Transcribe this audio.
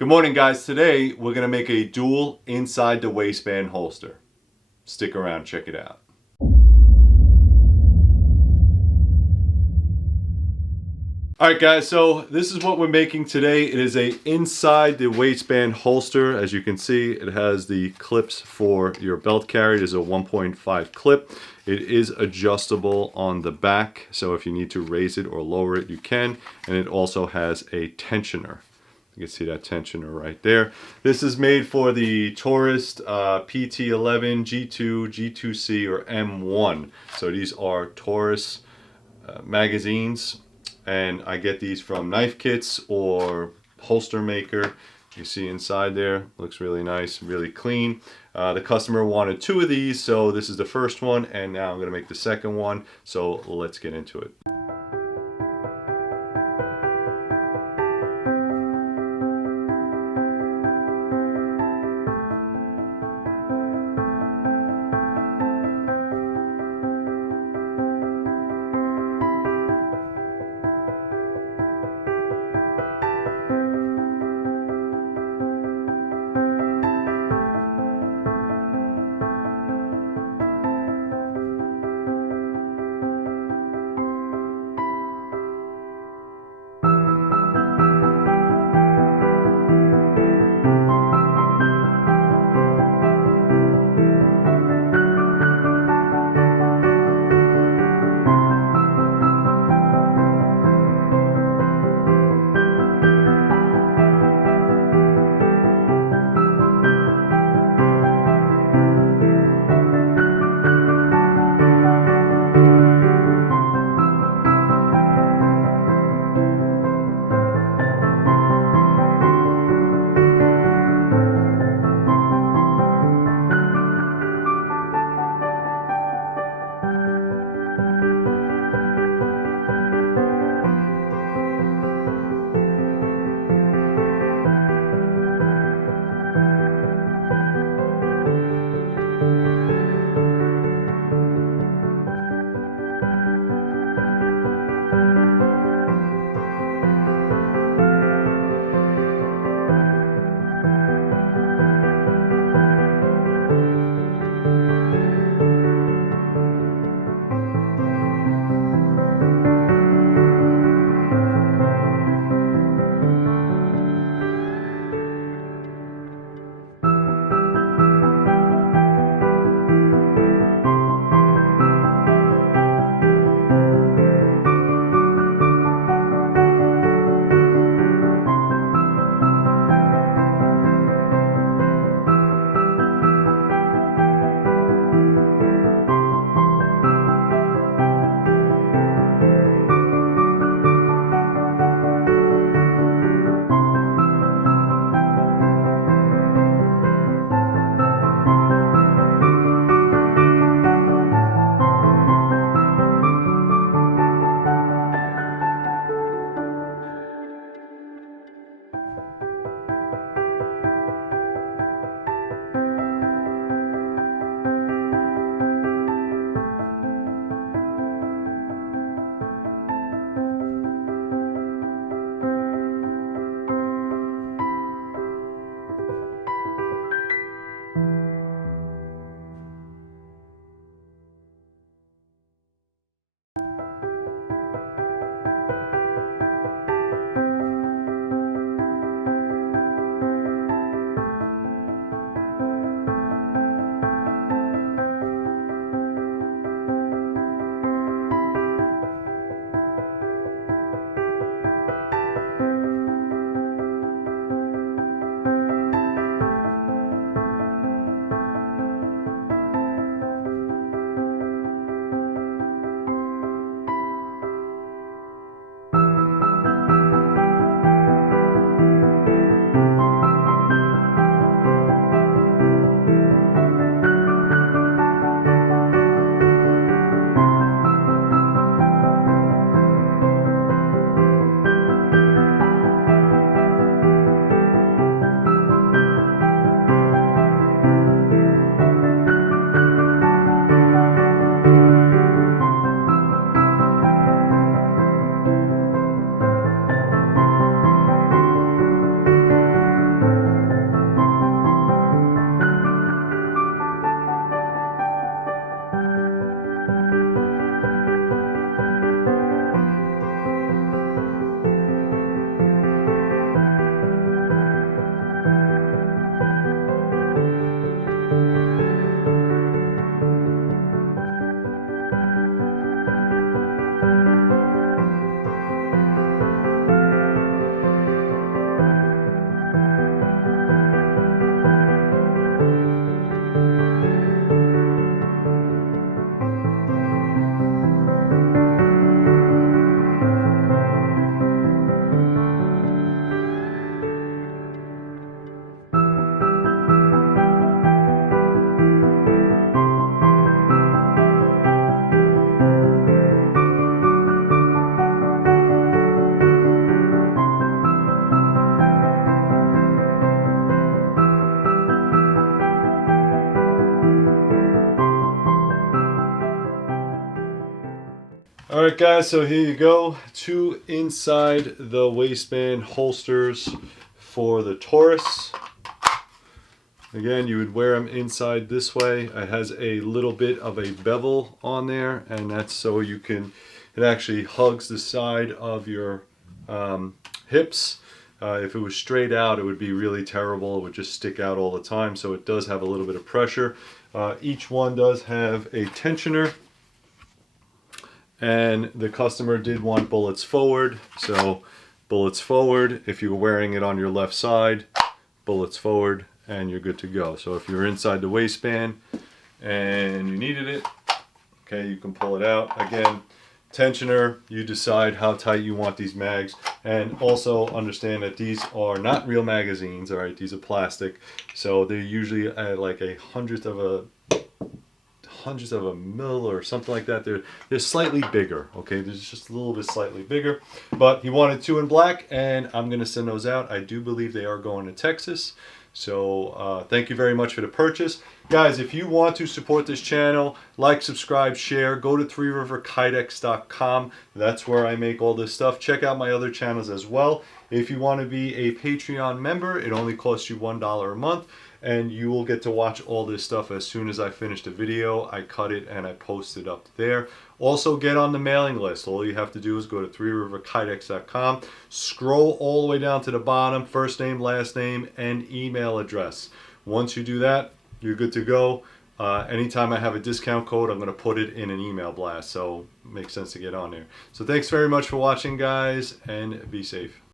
Good morning, guys. Today we're going to make a dual inside the waistband holster. Stick around, check it out. Alright guys, so this is what we're making today. It is a inside the waistband holster. As you can see, it has the clips for your belt carry. It is a 1.5 clip. It is adjustable on the back, so if you need to raise it or lower it, you can. And it also has a tensioner. You can see that tensioner right there. This is made for the Tourist PT11, G2, G2C, or M1. So these are Taurus magazines. And I get these from Knife Kits or Holster Maker. You see inside there, looks really nice, really clean. The customer wanted 2 of these, so this is the first one, and now I'm going to make the second one. So let's get into it. All right, guys, so here you go. 2 inside the waistband holsters for the Taurus. Again, you would wear them inside this way. It has a little bit of a bevel on there, and that's so you can, it actually hugs the side of your hips. If it was straight out, it would be really terrible. It would just stick out all the time, so it does have a little bit of pressure. Each one does have a tensioner, and the customer did want bullets forward, so bullets forward. If you were wearing it on your left side, bullets forward, and you're good to go. So if you're inside the waistband and you needed it, okay, you can pull it out. Again, tensioner, you decide how tight you want these mags, and also understand that these are not real magazines. All right, these are plastic, so they're usually at like a hundredth of a mil or something like that. They're slightly bigger, okay? They're just a little bit slightly bigger. But he wanted 2 in black, and I'm gonna send those out. I do believe they are going to Texas. So thank you very much for the purchase. Guys, if you want to support this channel, like, subscribe, share, go to threeriverkydex.com. That's where I make all this stuff. Check out my other channels as well. If you want to be a Patreon member, it only costs you $1 a month, and you will get to watch all this stuff as soon as I finish the video. I cut it and I post it up there. Also, get on the mailing list. All you have to do is go to threeriverkydex.com, scroll all the way down to the bottom, first name, last name, and email address. Once you do that, you're good to go. Anytime I have a discount code, I'm going to put it in an email blast, so it makes sense to get on there. So thanks very much for watching, guys, and be safe.